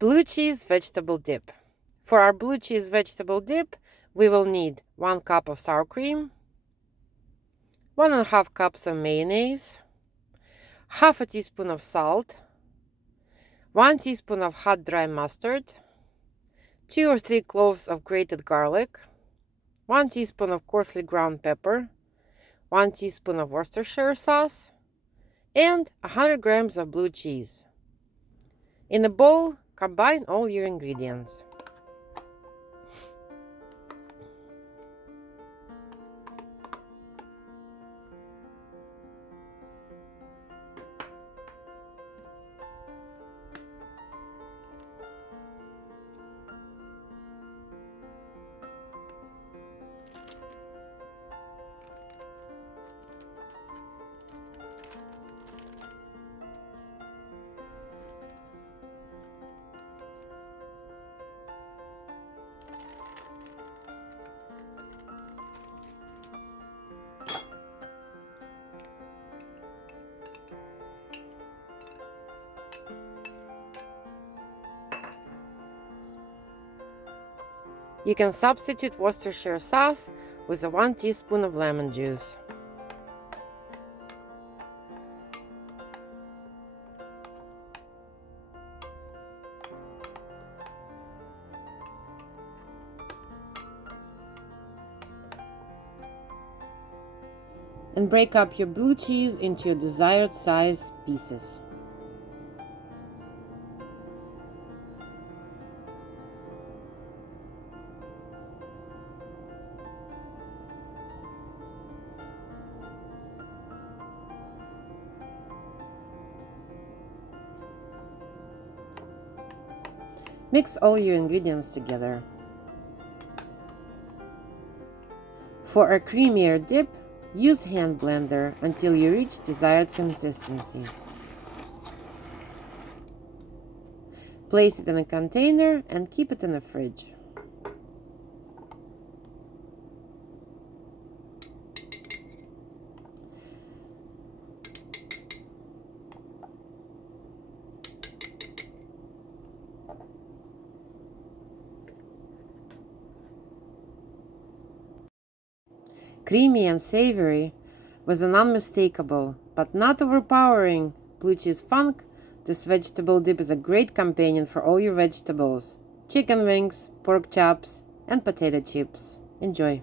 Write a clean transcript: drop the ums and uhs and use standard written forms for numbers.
Blue cheese vegetable dip. For our blue cheese vegetable dip, we will need 1 cup of sour cream, 1.5 cups of mayonnaise, half a teaspoon of salt, 1 teaspoon of hot dry mustard, 2 or 3 cloves of grated garlic, 1 teaspoon of coarsely ground pepper, 1 teaspoon of Worcestershire sauce, and 100 grams of blue cheese. In a bowl, combine all your ingredients. You can substitute Worcestershire sauce with 1 teaspoon of lemon juice. And break up your blue cheese into your desired size pieces. Mix all your ingredients together. For a creamier dip, use hand blender until you reach desired consistency. Place it in a container and keep it in the fridge. Creamy and savory, with an unmistakable but not overpowering blue cheese funk, this vegetable dip is a great companion for all your vegetables, chicken wings, pork chops, and potato chips. Enjoy!